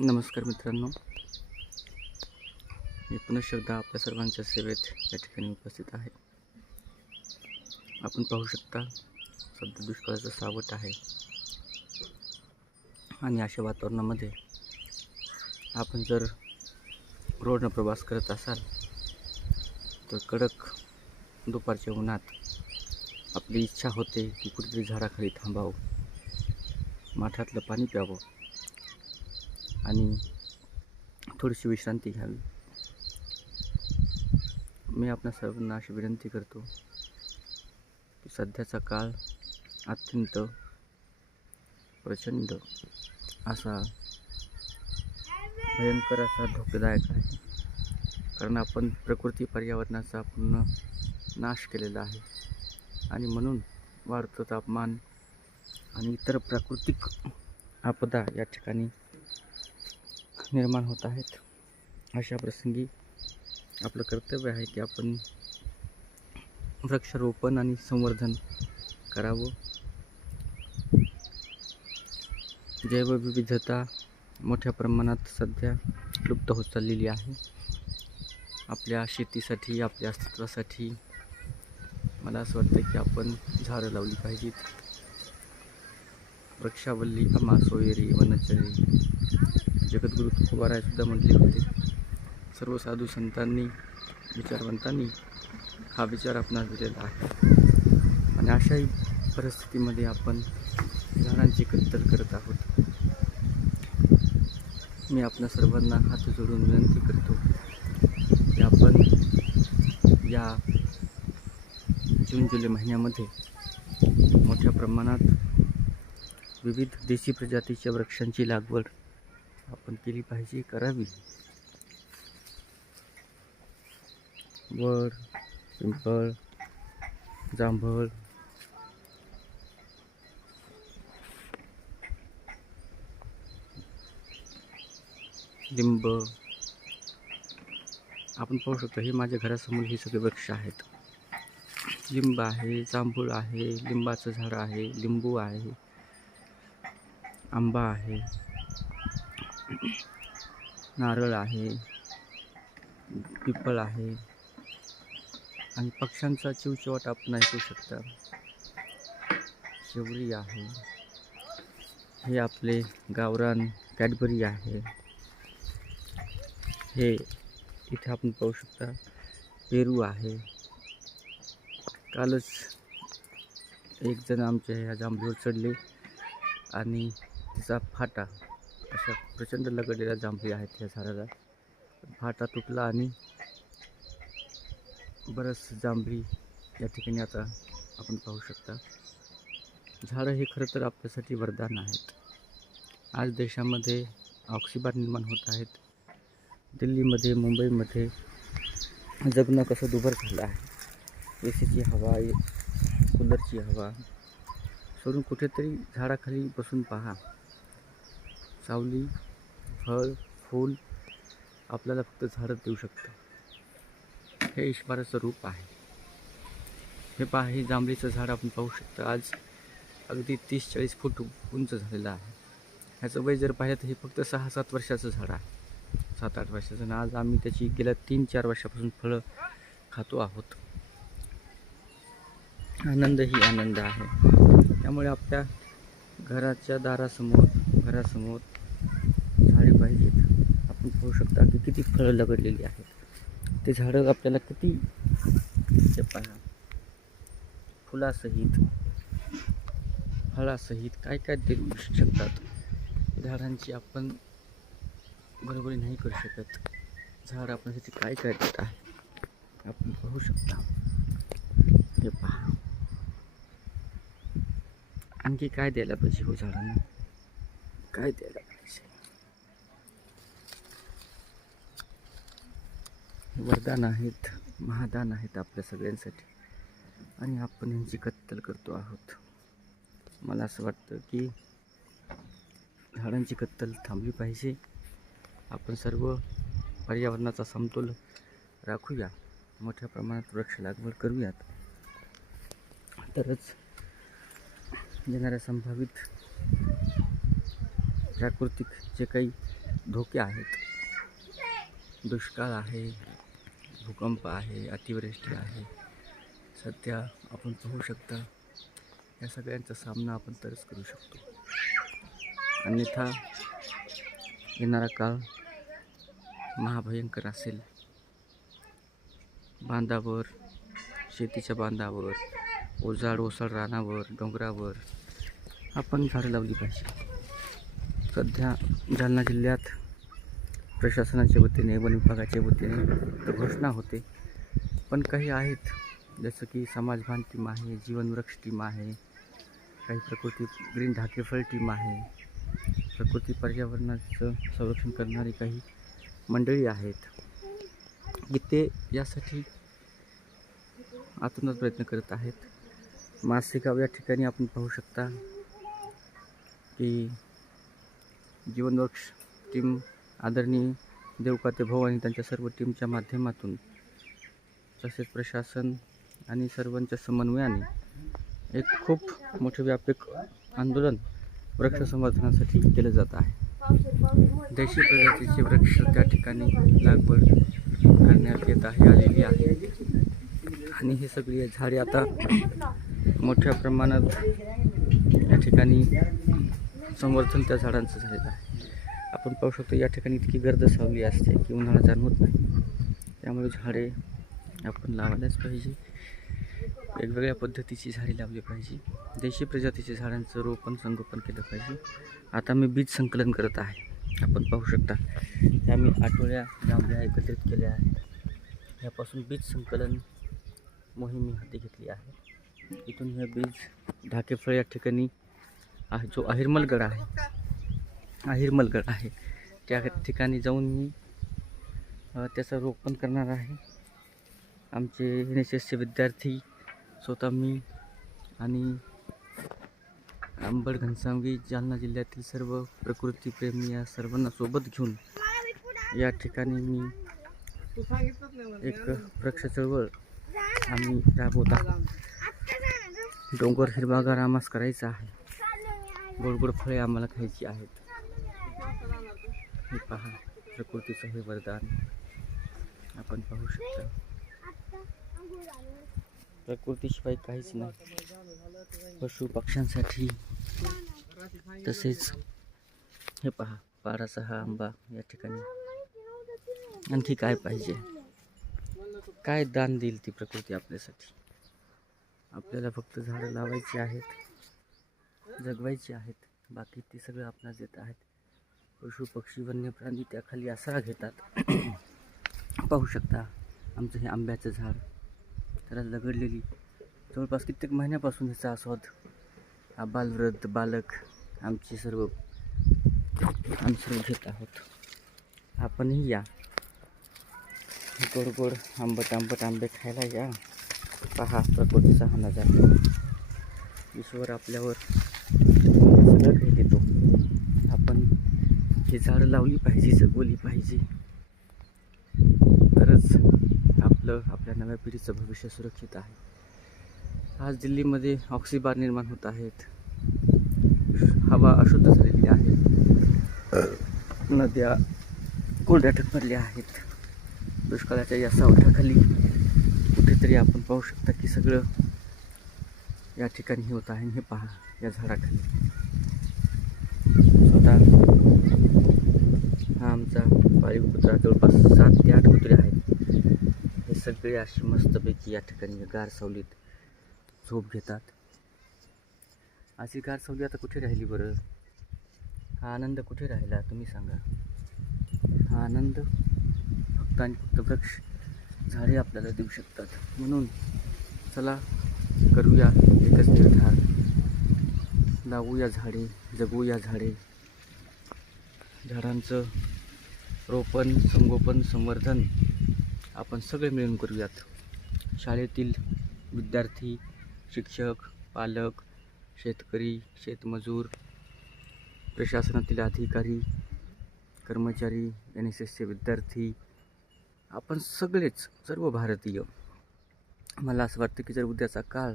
नमस्कार मित्रांनो. मी पुन्हा आपल्या सर्वांच्या सेवेत या ठिकाणी उपस्थित आहे. आपण पाहू शकता सध्या दुष्काळाचं सावट आहे. आणि अशा वातावरणामध्ये आपण जर रोडनं प्रवास करत असाल तर कडक दुपारच्या उन्हात आपली इच्छा होते की कुठेतरी झाडाखाली थांबावं. माठातलं पाणी प्यावं. आणि थोडीशी विश्रांती घ्यावी. मी आपल्या सर्वांना अशी विनंती करतो की सध्याचा काळ अत्यंत प्रचंड असा भयंकर असा धोकेदायक आहे. कारण आपण प्रकृती पर्यावरणाचा पूर्ण नाश केलेला आहे. आणि म्हणून वाढतं तापमान आणि इतर प्राकृतिक आपदा या ठिकाणी निर्माण होत आहेत. अशा प्रसंगी आपलं कर्तव्य आहे की आपण वृक्षारोपण आणि संवर्धन करावं. जैवविविधता मोठ्या प्रमाणात सध्या लुप्त होत चाललेली आहे. आपल्या शेतीसाठी आपल्या अस्तित्वासाठी मला असं वाटतं की आपण झाडं लावली पाहिजेत. वृक्षावल्ली अमा सोयरी वनचरी जगद्गुरु तुकोबारायसुद्धा म्हटले होते. सर्व साधू संतांनी विचारवंतांनी हा विचार आपणास दिलेला आहे. आणि अशाही परिस्थितीमध्ये आपण झाडांची कत्तल करत आहोत. मी आपल्या सर्वांना हात जोडून विनंती करतो की आपण या जून जुलै महिन्यामध्ये मोठ्या प्रमाणात विविध देशी प्रजातीच्या वृक्षांची लागवड आपण केली पाहिजे करावी. वर पिंपळ जांभळ. लिंब. आपण पाहू शकतो हे माझ्या घरासमोर हे सगळे वृक्ष आहेत. लिंब आहे जांभूळ आहे लिंबाचं झाड आहे लिंबू आहे आंबा आहे. नारळ आहे पिपळ आहे आणि पक्ष्यांचा चिवचिवाट आपण ऐकू शकता. शेवरी आहे. हे आपले गावरान कॅडबरी आहे. हे इथे आपण पाहू शकता. पेरू आहे. कालच एक जण आमच्या ह्या जांभळीवर चढले आणि तिचा फाटा अशा प्रचंड लगडलेल्या जांभळी आहेत या झाडाला. फाटा तुटला आणि बरंच जांभळी या ठिकाणी आता आपण पाहू शकता. झाडं हे खरं तर आपल्यासाठी वरदान आहेत. आज देशामध्ये ऑक्सिबार निर्माण होत आहेत. दिल्लीमध्ये मुंबईमध्ये जगणं कसं दुभर झालं आहे. ए सीची हवा कूलरची हवा. सोडून कुठेतरी झाडाखाली बसून पहा. सावली फळ फूल आपल्याला फक्त झाडं देऊ शकतं. हे ईश्वराचं रूप आहे. हे पहा हे जांभळीचं झाड आपण पाहू शकतो. आज अगदी तीस चाळीस फूट उंच झालेलं आहे. ह्याचं वय जर पाहिलं तर हे फक्त सहा सात वर्षाचं झाड आहे. सात आठ वर्षाचं आणि आज आम्ही त्याची गेल्या तीन चार वर्षापासून फळं खातो आहोत. आनंद ही आनंद आहे. त्यामुळे आपल्या घराच्या दारासमोर घरासमोर झाडे पाहिजेत. आपण पाहू शकता की किती फळं लगडलेली आहेत. ते झाडं आपल्याला किती ते पहा. फुलासहित फळासहित काय काय देऊ शकतात. झाडांची आपण बरोबरी नाही करू शकत. झाड आपल्यासाठी काय काय देत आहे? आपण पाहू शकता. हे पहा. आणखी काय द्यायला पाहिजे हो झाडांना? काय द्यायला पाहिजे वरदान आहेत महादान आहेत आपल्या सगळ्यांसाठी. आणि आपण यांची कत्तल करतो आहोत. मला असं वाटतं की झाडांची कत्तल थांबली पाहिजे. आपण सर्व पर्यावरणाचा समतोल राखूया. मोठ्या प्रमाणात वृक्ष लागवड करूयात. तरच येणाऱ्या संभावित प्राकृतिक जे काही धोके आहेत दुष्काळ आहे भूकंप आहे अतिवृष्टी आहे. सध्या आपण पाहू शकता या सगळ्यांचा सामना आपण तरच करू शकतो. अन्यथा येणारा काळ महाभयंकर असेल. बांधावर शेतीच्या बांधावर ओझाड ओसाड रानावर डोंगरावर आपण झाडं लावली पाहिजे. सध्या जालना जिल्ह्यात प्रशासनाच्या वतीने वन विभागाच्या वतीने तर घोषणा होते. पण काही आहेत जसं की समाजभान टीम आहे जीवनवृक्ष टीम आहे काही प्रकृती ग्रीन ढाकेफळ टीम आहे. प्रकृती पर्यावरणाचं संरक्षण करणारी काही मंडळी आहेत. की ते यासाठी आतूनच प्रयत्न करत आहेत. मासिकाव या ठिकाणी आपण पाहू शकता की जीवनवृक्ष टीम आदरणीय देवकाते भाऊ आणि त्यांच्या सर्व टीमच्या माध्यमातून तसेच प्रशासन आणि सर्वांच्या समन्वयाने एक खूप मोठे व्यापक आंदोलन वृक्ष संवर्धनासाठी केलं जात आहे. देशी प्रजातीचे वृक्ष त्या ठिकाणी लागवड करण्यात येत आहे आलेली आहे. आणि ही सगळी झाडे आता मोठ्या प्रमाणात या ठिकाणी संवर्धन त्या झाडांचं झालेलं आहे. आपण पाहू शकतो या ठिकाणी इतकी गर्द सावली असते की उन्हाळा जाणवत नाही. त्यामुळे झाडे आपण लावायलाच पाहिजे. वेगवेगळ्या पद्धतीची झाडे लावली पाहिजे. देशी प्रजातीच्या झाडांचं रोपण संगोपन केलं पाहिजे. आता मी बीज संकलन करत आहे. आपण पाहू शकता त्या मी आठवड्या जांभळ्या एकत्रित केल्या आहेत. यापासून बीज संकलन मोहीम मी हाती घेतली आहे. इथून हे बीज ढाकेफळ या ठिकाणी आहे जो अहिरमलगड आहे. अहिरमलगड आहे. त्या ठिकाणी जाऊन मी त्याचं रोपण करणार आहे. आमचे एन एस एसचे विद्यार्थी स्वतः मी आणि आंबड घनसावंगी जालना जिल्ह्यातील सर्व प्रकृतीप्रेमी या सर्वांना सोबत घेऊन या ठिकाणी मी एक वृक्ष चळवळ आम्ही राबवत आहोत. डोंगर हिरवागार आम्हास करायचा आहे. गोड गोड फळे आम्हाला खायची आहेत. पहा प्रकृतीचं हे वरदान आपण पाहू शकता. प्रकृतीशिवाय काहीच नाही. पशु पक्ष्यांसाठी तसेच हे पहा पाराचा हा आंबा या ठिकाणी. आणखी काय पाहिजे? काय दान देईल ती प्रकृती आपल्यासाठी? आपल्याला फक्त झाडं लावायची आहेत जगवायची आहेत बाकी ते सगळं आपणास देत आहेत. पशु पक्षी वन्य प्राणी त्याखाली आसरा घेतात. पाहू शकता आमचं हे आंब्याचं झाड त्याला लगडलेली जवळपास कित्येक महिन्यापासून ह्याचा आस्वाद. हा बालवृद्ध बालक आमचे सर्व आम्ही सर्व घेत आहोत. आपणही या. गोड गोड आंबट आंबट आंबे खायला या. पहा प्रकृतीचा हा नजारा. ईश्वर आपल्यावर सगळं काही देतो आपण ही झाडं लावली पाहिजे जगवली पाहिजे. तरच आपलं आपल्या नव्या पिढीचं भविष्य सुरक्षित आहे. आज दिल्लीमध्ये ऑक्सिबार निर्माण होत आहेत. हवा अशुद्ध झालेली आहे. नद्या कोरड्या ठरल्या आहेत. दुष्काळाच्या या सावठाखाली कुठेतरी आपण पाहू शकता की सगळं या ठिकाणी होत आहे हे पहा या झाडाखाली. स्वतः आमचा पाळीव कुत्रा जवळपास सात ते आठ कुत्रे आहेत. हे सगळे अशी मस्तपैकी या ठिकाणी गार सावलीत झोप घेतात. अशी गार सावली आता कुठे राहिली बरं? हा आनंद कुठे राहिला तुम्ही सांगा. हा आनंद फक्त आणि फक्त वृक्ष झाडे आपल्याला देऊ शकतात. म्हणून चला करूया एकच निर्धार. लावूया झाडे जगूया झाडे. झाडांचं रोपण संगोपन संवर्धन आपण सगळे मिळून करूयात. शाळेतील विद्यार्थी शिक्षक पालक शेतकरी शेतमजूर प्रशासनातील अधिकारी कर्मचारी एन एस एसचे विद्यार्थी आपण सगळेच सर्व भारतीय मला असं वाटतं की जर उद्याचा काळ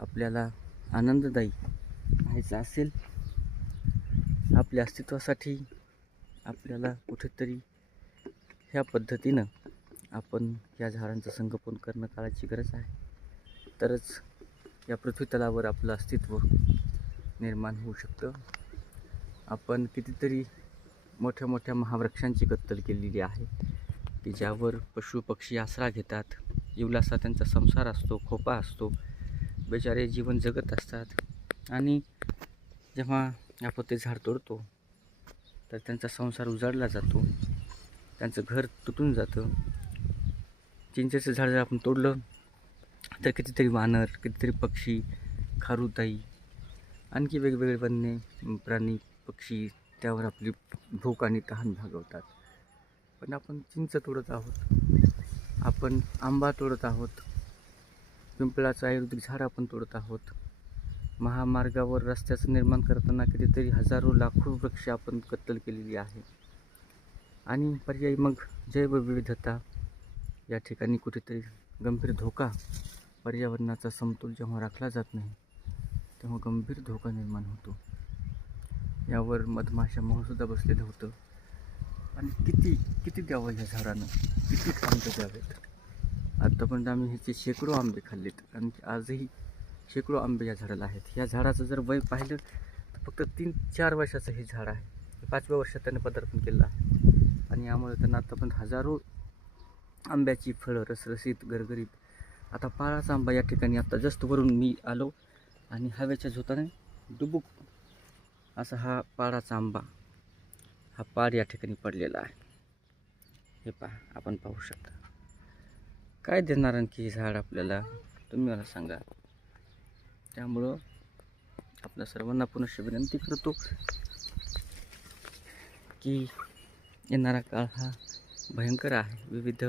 आपल्याला आनंददायी व्हायचा असेल आपल्या अस्तित्वासाठी आपल्याला कुठेतरी ह्या पद्धतीनं आपण या झाडांचं संगोपन करणं काळाची गरज आहे. तरच या पृथ्वीतलावर आपलं अस्तित्व निर्माण होऊ शकतं. आपण कितीतरी मोठ्या मोठ्या महावृक्षांची कत्तल केलेली आहे की ज्यावर पशु पक्षी आसरा घेतात इवलासा त्यांचा संसार असतो खोपा असतो बेचारे जीवन जगत असतात. आणि जेव्हा आपण ते झाड तोडतो तर त्यांचा संसार उजाडला जातो. त्यांचं घर तुटून जातं. चिंचेचं झाड जर आपण तोडलं तर कितीतरी वानर कितीतरी पक्षी खारुताई आणखी वेगवेगळे वन्य प्राणी पक्षी त्यावर आपली भूक आणि तहान भागवतात. पण आपण चिंच तोडत आहोत. आपण आंबा तोडत आहोत. पिंपळाचं आयुर्वेदिक झाड आपण तोडत आहोत. महामार्गावर रस्त्याचं निर्माण करताना कितीतरी हजारो लाखो वृक्ष आपण कत्तल केलेली आहे. आणि पर्यायी मग जैवविविधता. या ठिकाणी कुठेतरी गंभीर धोका पर्यावरणाचा समतोल जेव्हा राखला जात नाही तेव्हा गंभीर धोका निर्माण होतो. यावर मधमाशा मोहसुद्धा बसलेलं होतं. आणि किती किती द्यावं ह्या झाडानं? किती आंबे द्यावेत? आत्तापर्यंत आम्ही ह्याचे शेकडो आंबे खाल्लेत. आणि आजही शेकडो आंबे या झाडाला आहेत. या झाडाचं जर वय पाहिलं तर फक्त तीन चार वर्षाचं हे झाड आहे. पाचव्या वर्षात त्याने पदार्पण केलं आहे. आणि यामुळे त्यांना आतापर्यंत हजारो आंब्याची फळं रसरसीत गरगरीत आता पाळाचा आंबा या ठिकाणी आता जास्त वरून मी आलो आणि हवेच्या झोताने डुबुक असा हा पाळाचा आंबा हा पाड या ठिकाणी पडलेला आहे. हे पहा आपण पाहू शकता. काय देणार आणखी हे झाड आपल्याला? तुम्ही मला सांगा. त्यामुळं आपल्या सर्वांना पुनश्च विनंती करतो की येणारा काळ हा भयंकर आहे. विविध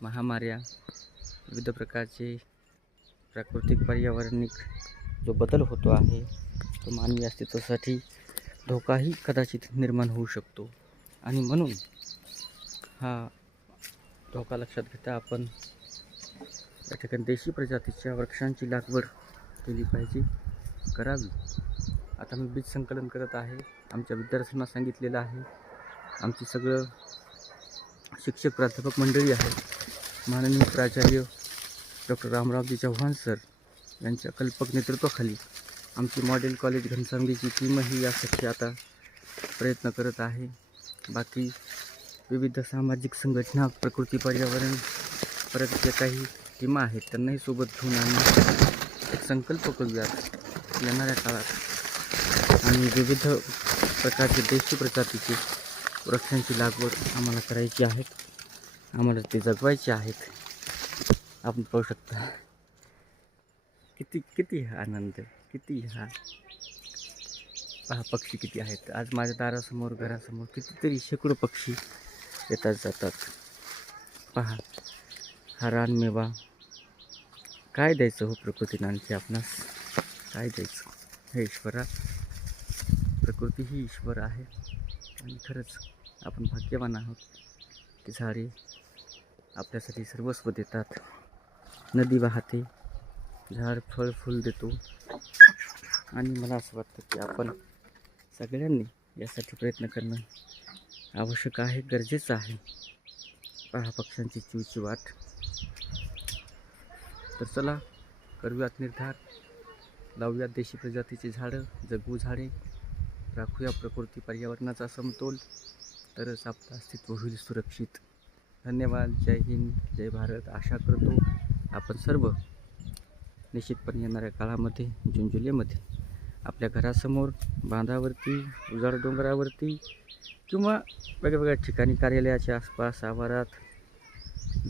महामाऱ्या विविध प्रकारचे प्राकृतिक पर्यावरणिक जो बदल होतो आहे तो मानवी अस्तित्वासाठी धोकाही कदाचित निर्माण होऊ शकतो. आणि म्हणून हा धोका लक्षात घेता आपण या ठिकाणी देशी प्रजातीच्या वृक्षांची लागवड केली पाहिजे. करावी आता मी बीज संकलन करत आहे. आमच्या विद्यार्थ्यांना सांगितलेलं आहे. आमची सगळं शिक्षक प्राध्यापक मंडळी आहे. माननीय प्राचार्य डॉक्टर रामरावजी चव्हाण सर यांच्या कल्पक नेतृत्वाखाली आमची मॉडेल कॉलेज घनसावंगीची टीमही यासाठी आता प्रयत्न करत आहे. बाकी विविध सामाजिक संघटना प्रकृती पर्यावरण परत ज्या काही टीमा आहेत त्यांनाही सोबत घेऊन आम्ही संकल्प करूयात येणाऱ्या काळात. आणि विविध प्रकारचे देशी प्रजातीचे वृक्षांची लागवड आम्हाला करायची आहेत आम्हाला ते जगवायचे आहेत. आपण पाहू शकता. किती किती हा आनंद किती हा पहा पक्षी किती आहेत. आज माझ्या दारासमोर घरासमोर कितीतरी शेकडो पक्षी येतात जातात. पहा हा रानमेवा काय द्यायचं हो प्रकृतीनं आणखी आपणास? काय द्यायचं? हे ईश्वरा प्रकृती ही ईश्वर आहे. आणि खरंच आपण भाग्यवान आहोत की झाडे आपल्यासाठी सर्वस्व देतात. नदी वाहते झाड फळ फुल देतो. आणि मला असं वाटतं की आपण सगळ्यांनी यासाठी प्रयत्न करणं आवश्यक आहे गरजेचं आहे. पहा पक्ष्यांची चिवची वाट तर चला करूयात निर्धार. लावूयात देशी प्रजातीची झाडं जगवू झाडे. राखूया प्रकृती पर्यावरणाचा समतोल. तरच आपलं अस्तित्व होईल सुरक्षित. धन्यवाद. जय हिंद. जय भारत. आशा करतो आपण सर्व निश्चितपणे येणाऱ्या काळामध्ये जून जुलैमध्ये आपल्या घरासमोर बांधावरती उजाड डोंगरावरती किंवा वेगवेगळ्या ठिकाणी कार्यालयाच्या आसपास आवारात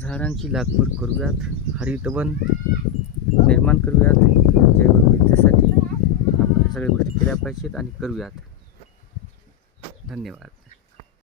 झाडांची लागवड करूयात हरितवन निर्माण करूयात. जैवविविधतेसाठी आपण सगळ्या गोष्टी केल्या पाहिजेत आणि करूयात. धन्यवाद.